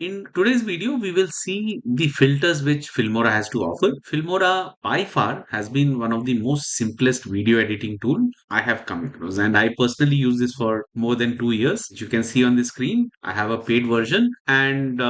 In today's video, we will see the filters which Filmora has to offer. Filmora by far has been one of the most simplest video editing tool I have come across, and I personally use this for more than 2 years. As you can see on the screen, I have a paid version, and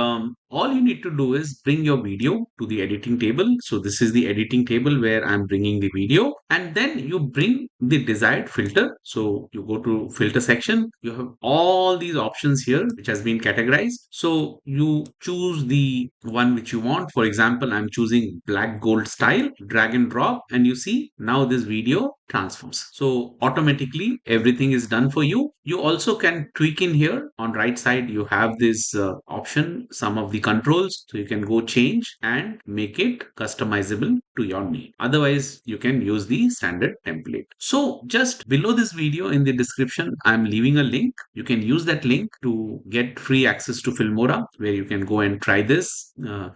all you need to do is bring your video to the editing table. So this is the editing table where I'm bringing the video, and then you bring the desired filter. So you go to filter section, you have all these options here which has been categorized. So you choose the one which you want. For example, I'm choosing black gold style, drag and drop, and you see now this video transforms. So automatically everything is done for you. You also can tweak in here. On right side you have this option, some of the controls, so you can go change and make it customizable to your need. Otherwise you can use the standard template. So just below this video in the description I'm leaving a link. You can use that link to get free access to Filmora, where you can go and try this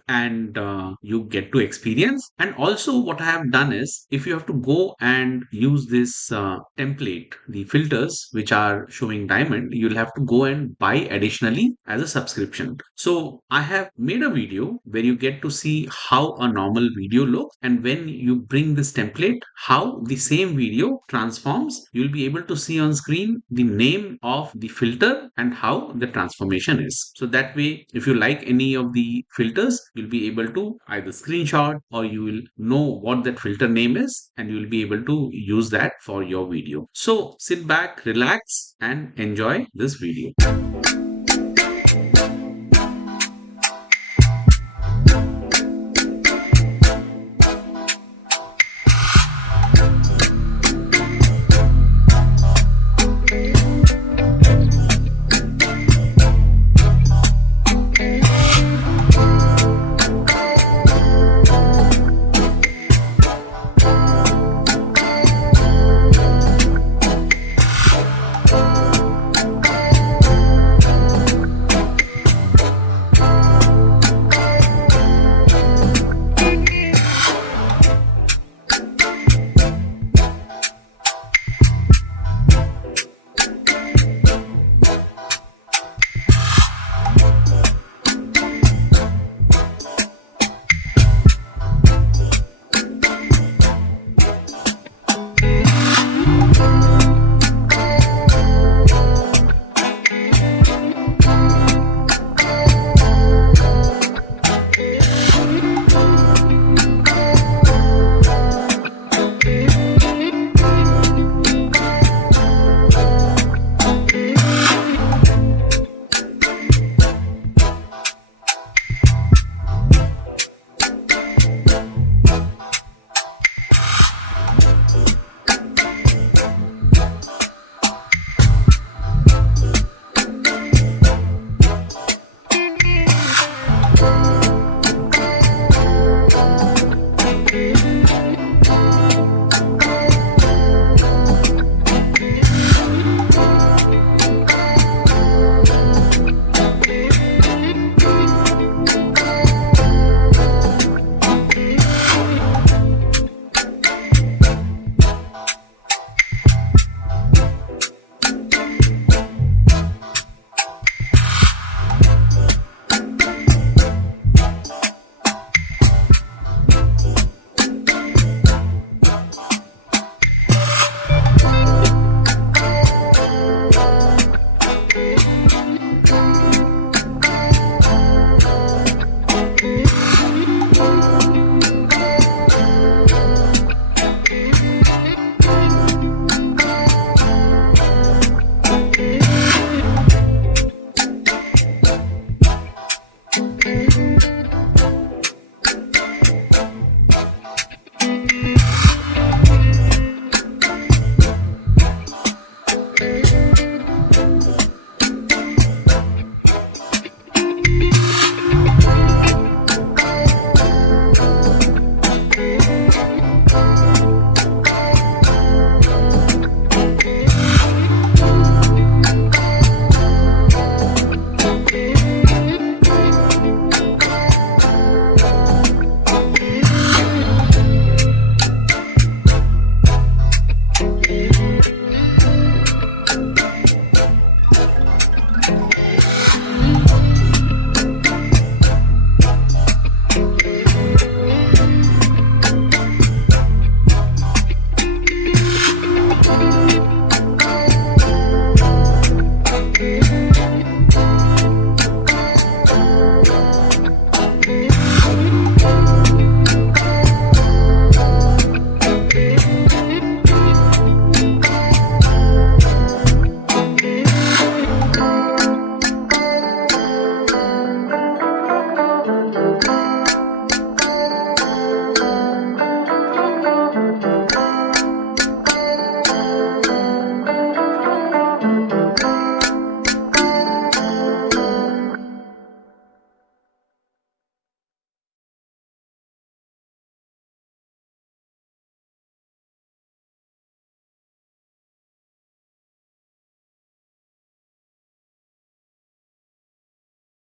and you get to experience. And also what I have done is, if you have to go and use this template, the filters which are showing diamond, you'll have to go and buy additionally as a subscription. So I have made a video where you get to see how a normal video looks, and when you bring this template, how the same video transforms. You'll be able to see on screen the name of the filter and how the transformation is. So that way, if you like any of the filters, you'll be able to either screenshot, or you will know what that filter name is, and you'll be able to use that for your video. So sit back, relax, and enjoy this video.